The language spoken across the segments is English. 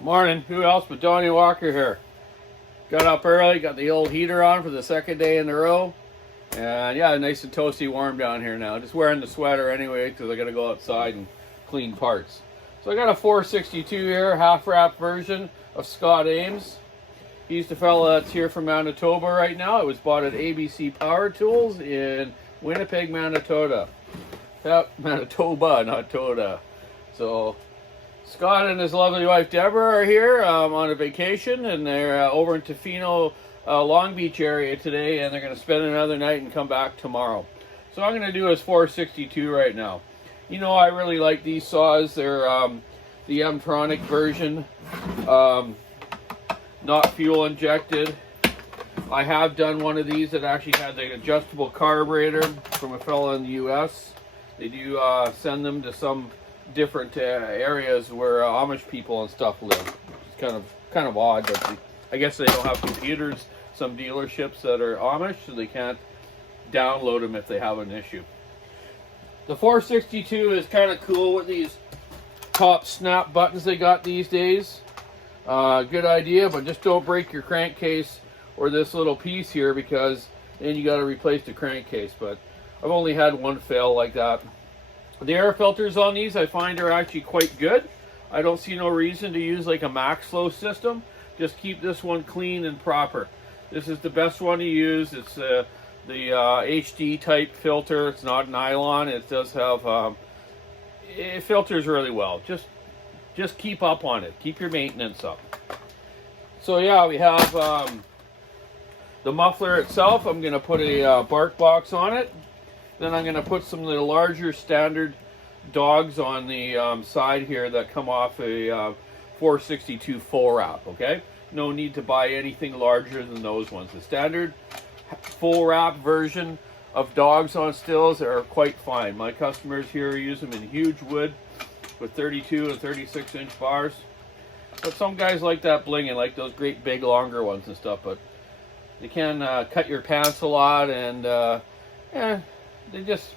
Morning. Who else but Donny Walker here? Got up early, got the old heater on for the second day in a row. And yeah, nice and toasty warm down here now. Just wearing the sweater anyway because I got to go outside and clean parts. So I got a 462 here, half-wrap version of Scott Ames. He's the fella that's here from Manitoba right now. It was bought at ABC Power Tools in Winnipeg, Manitoba. Yep, Manitoba, not Toda. So Scott and his lovely wife Deborah are here on a vacation, and they're over in Tofino, Long Beach area today, and they're going to spend another night and come back tomorrow. So I'm going to do his 462 right now. You know, I really like these saws. They're the M-tronic version, not fuel injected. I have done one of these that actually had the adjustable carburetor from a fellow in the US. They do send them to some different areas where Amish people and stuff live. It's kind of odd, but I guess they don't have computers. Some dealerships that are Amish, so they can't download them if they have an issue. The 462 is kind of cool with these top snap buttons they got these days. Good idea, but just don't break your crankcase or this little piece here, because then you got to replace the crankcase. But I've only had one fail like that. The air filters on these I find are actually quite good. I don't see no reason to use like a max flow system. Just keep this one clean and proper. This is the best one to use. It's the HD type filter. It's not nylon. It does have it filters really well. Just keep up on it. Keep your maintenance up. So yeah, we have the muffler itself. I'm going to put a bark box on it. Then I'm going to put some of the larger standard dogs on the side here that come off a 462 full wrap, okay? No need to buy anything larger than those ones. The standard full wrap version of dogs on Stihls are quite fine. My customers here use them in huge wood with 32 and 36 inch bars. But some guys like that blinging, like those great big longer ones and stuff, but they can cut your pants a lot, and they just,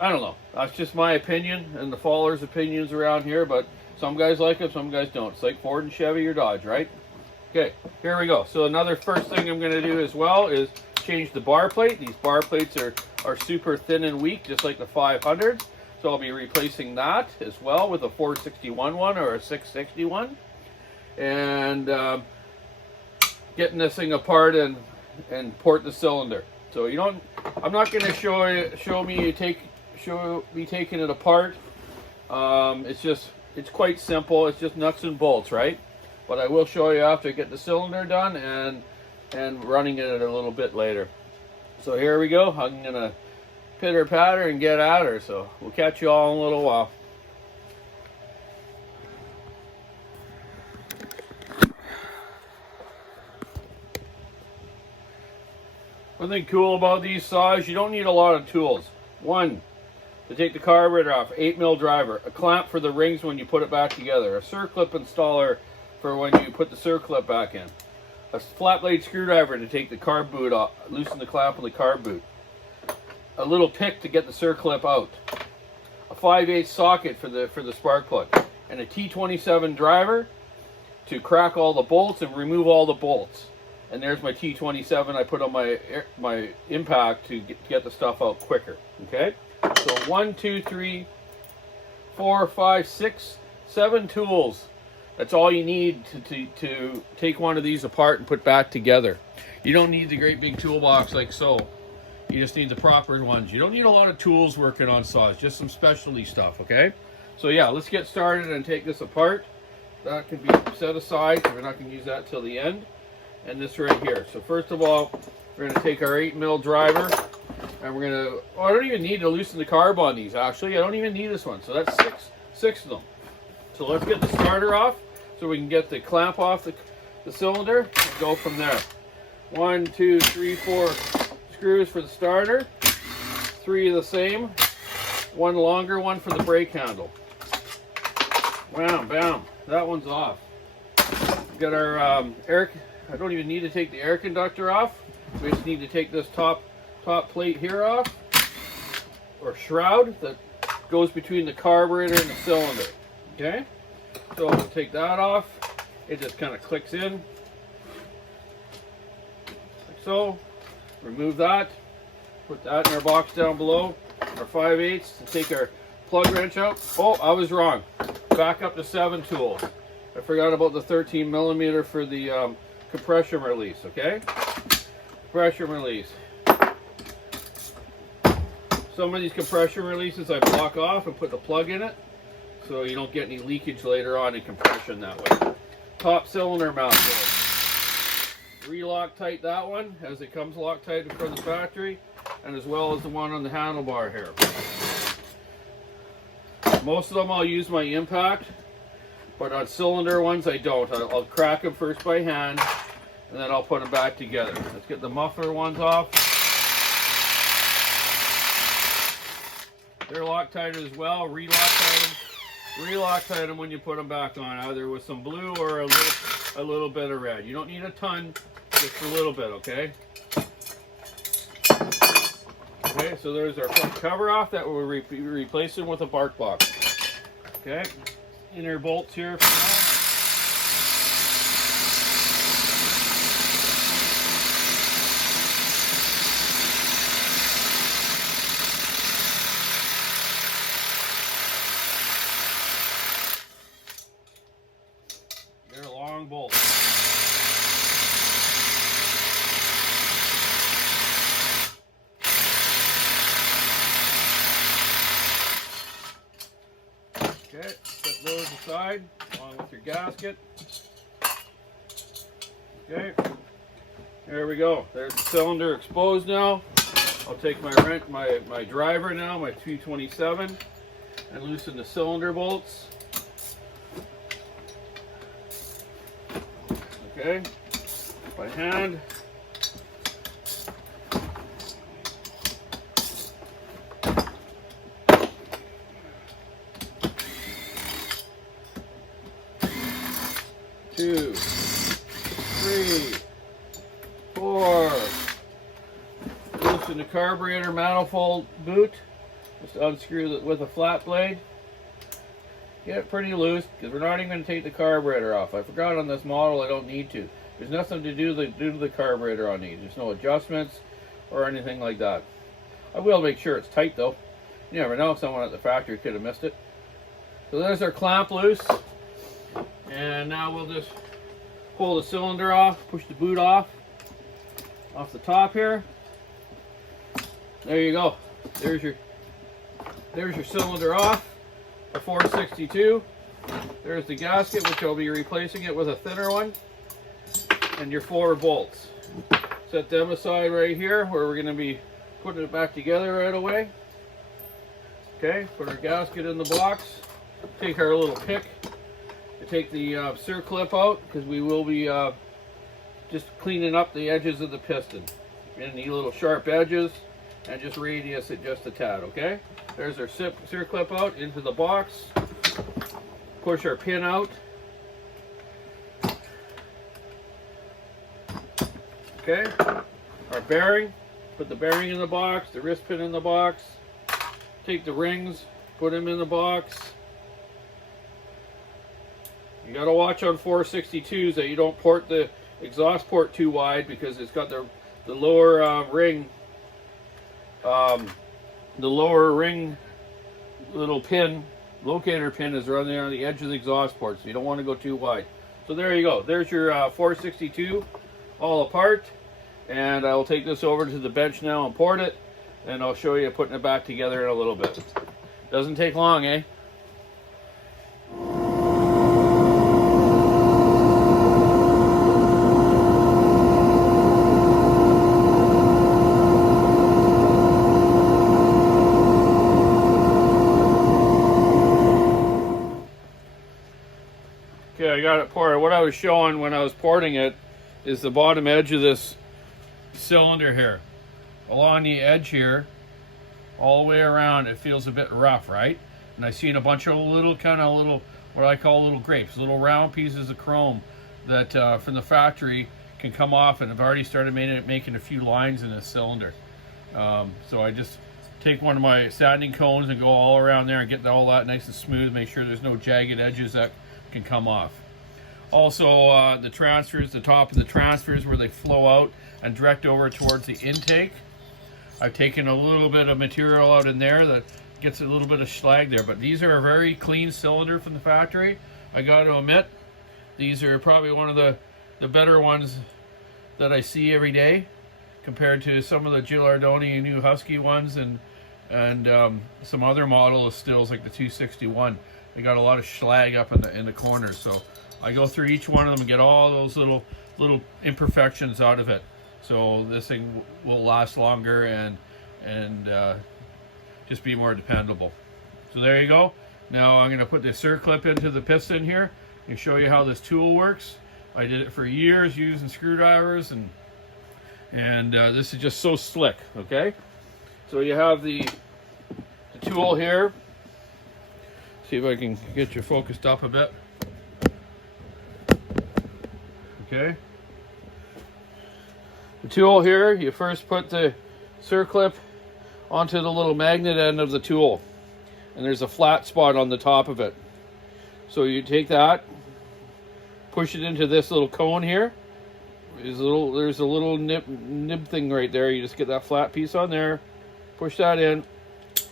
I don't know. That's just my opinion and the followers' opinions around here, but some guys like it, some guys don't. It's like Ford and Chevy or Dodge, right? Okay, here we go. So another first thing I'm going to do as well is change the bar plate. These bar plates are super thin and weak, just like the 500s. So I'll be replacing that as well with a 461 one or a 661. And getting this thing apart and port the cylinder. So you don't, I'm not going to show me taking it apart. It's quite simple. It's just nuts and bolts, right? But I will show you after I get the cylinder done and running it a little bit later. So here we go. I'm going to pitter patter and get at her. So we'll catch you all in a little while. One thing cool about these saws, you don't need a lot of tools. One, to take the carburetor off, 8mm driver, a clamp for the rings when you put it back together, a circlip installer for when you put the circlip back in, a flat blade screwdriver to take the carb boot off, loosen the clamp on the carb boot, a little pick to get the circlip out, a 5/8 socket for the spark plug, and a T27 driver to crack all the bolts and remove all the bolts. And there's my T27 I put on my impact to get the stuff out quicker. Okay, so 1, 2, 3, 4, 5, 6, 7 tools. That's all you need to take one of these apart and put back together. You don't need the great big toolbox like so. You just need the proper ones. You don't need a lot of tools working on saws, just some specialty stuff, okay? So yeah, let's get started and take this apart. That can be set aside, so we're not going to use that till the end. And this right here. So first of all, we're going to take our 8mm driver, and we're going to, oh, I don't even need to loosen the carb on these, actually. I don't even need this one. So that's six of them. So let's get the starter off so we can get the clamp off the cylinder and go from there. 1, 2, 3, 4 screws for the starter. 3 of the same. One longer one for the brake handle. Wham, bam. That one's off. We've got our air. I don't even need to take the air conductor off. We just need to take this top plate here off, or shroud that goes between the carburetor and the cylinder. Okay, So I'll take that off. It just kind of clicks in, like so. Remove that. Put that in our box down below. Our 5/8 to take our plug wrench out. Oh, I was wrong. Back up to 7 tool. I forgot about the 13mm for the compression release, okay? Compression release. Some of these compression releases I block off and put the plug in it so you don't get any leakage later on in compression that way. Top cylinder mount. Relock tight that one as it comes Loctite from the factory, and as well as the one on the handlebar here. Most of them I'll use my impact, but on cylinder ones I don't. I'll crack them first by hand and then I'll put them back together. Let's get the muffler ones off. They're Loctite as well. Re-Loctite them when you put them back on, either with some blue or a little bit of red. You don't need a ton, just a little bit, okay? Okay, so there's our front cover off that we're replacing with a bark box. Okay, inner bolts here for now. They're long bolts. Okay, set those aside along with your gasket. Okay, there we go. There's the cylinder exposed now. I'll take my my driver now, my 227, and loosen the cylinder bolts. Okay, by hand. Two, three, four. Loosen the carburetor manifold boot. Just unscrew it with a flat blade. Get it pretty loose because we're not even going to take the carburetor off. I forgot on this model I don't need to. There's nothing to do to the carburetor on these. There's no adjustments or anything like that. I will make sure it's tight though. You never know, someone at the factory could have missed it. So there's our clamp loose. And now we'll just pull the cylinder off, push the boot off the top here. There you go. There's your cylinder off, a 462. There's the gasket, which I'll be replacing it with a thinner one, and your 4 bolts. Set them aside right here, where we're going to be putting it back together right away. Okay, put our gasket in the box. Take our little pick to take the circlip out, because we will be just cleaning up the edges of the piston. Any little sharp edges, and just radius it just a tad, okay? There's our circlip out into the box. Push our pin out. Okay, our bearing. Put the bearing in the box, the wrist pin in the box. Take the rings, put them in the box. You got to watch on 462s that you don't port the exhaust port too wide, because it's got the lower ring, the lower ring little pin, locator pin is right there on the edge of the exhaust port, so you don't want to go too wide. So there you go. There's your 462 all apart, and I will take this over to the bench now and port it, and I'll show you putting it back together in a little bit. Doesn't take long, eh? Okay, I got it ported. What I was showing when I was porting it is the bottom edge of this cylinder here. Along the edge here, all the way around, it feels a bit rough, right? And I seen a bunch of little, what I call little grapes, little round pieces of chrome that from the factory can come off, and I've already started making a few lines in this cylinder. So I just take one of my sanding cones and go all around there and get all that nice and smooth, make sure there's no jagged edges that can come off. Also, the transfers, the top of the transfers where they flow out and direct over towards the intake. I've taken a little bit of material out in there that gets a little bit of slag there, but these are a very clean cylinder from the factory. I got to admit, these are probably one of the better ones that I see every day compared to some of the Gilardoni new Husky ones and some other model of Stihls like the 261. They got a lot of slag up in the corners, so I go through each one of them and get all those little imperfections out of it, so this thing will last longer and just be more dependable. So there you go. Now I'm going to put the circlip into the piston here and show you how this tool works. I did it for years using screwdrivers, and this is just so slick. Okay, so you have the tool here. See if I can get you focused up a bit. Okay, the tool here, you first put the circlip onto the little magnet end of the tool, and there's a flat spot on the top of it. So you take that, push it into this little cone here. There's a little nib thing right there. You just get that flat piece on there, push that in,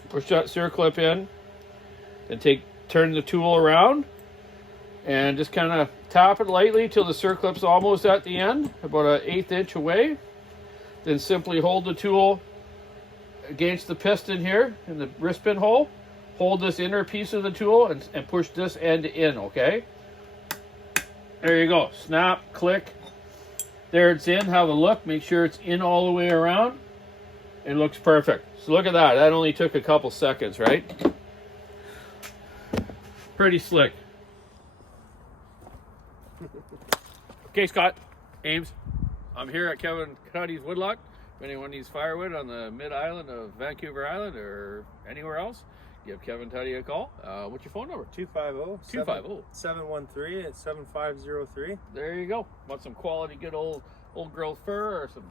push that circlip in, and turn the tool around and just kind of tap it lightly till the circlip's almost at the end, about an 1/8 inch away. Then simply hold the tool against the piston here in the wrist pin hole. Hold this inner piece of the tool and push this end in, okay? There you go. Snap, click. There it's in. Have a look. Make sure it's in all the way around. It looks perfect. So look at that. That only took a couple seconds, right? Pretty slick. Okay, Scott, Ames. I'm here at Kevin Cuddy's Woodlock. If anyone needs firewood on the mid-island of Vancouver Island or anywhere else, give Kevin Tuddy a call. What's your phone number? 250-713-7503. There you go. Want some quality, good old growth fir or some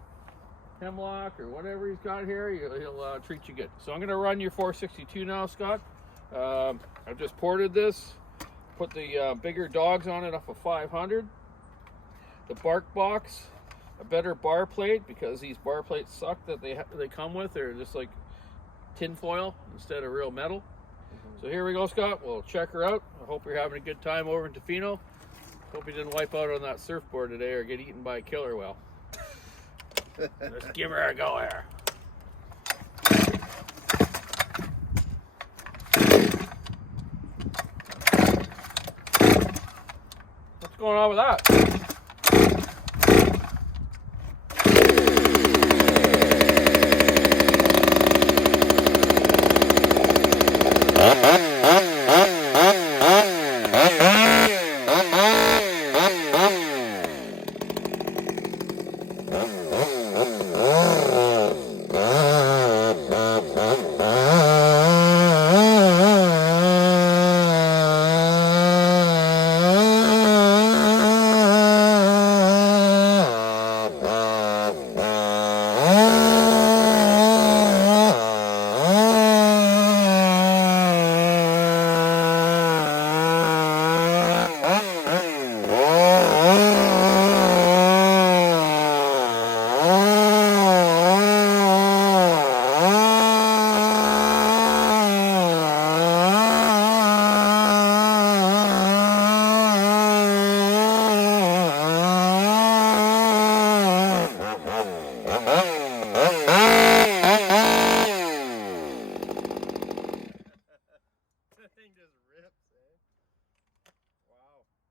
hemlock or whatever he's got here, he'll treat you good. So I'm going to run your 462 now, Scott. I've just ported this. Put the bigger dogs on it off of 500. The bark box, a better bar plate, because these bar plates suck that they come with. They're just like tin foil instead of real metal. So here we go, Scott. We'll check her out. I hope you're having a good time over in Tofino. Hope you didn't wipe out on that surfboard today or get eaten by a killer whale. Let's give her a go here. What's going on with that?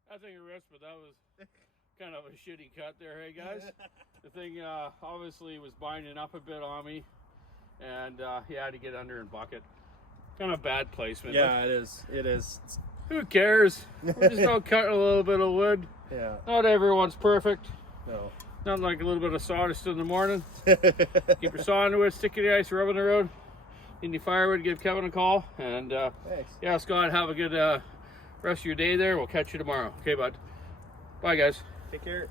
That thing rips, but that was kind of a shitty cut there, hey guys. The thing obviously was binding up a bit on me, and he had to get under and bucket. Kind of bad placement. Yeah, it is. It is. Who cares? We're just out cutting a little bit of wood. Yeah. Not everyone's perfect. No. Not like a little bit of sawdust in the morning. Keep your saw into it, stick it in the ice, rub it on the road. Need any firewood, give Kevin a call. And Thanks. yeah, Scott, have a good rest of your day there. We'll catch you tomorrow. Okay, bud. Bye, guys. Take care.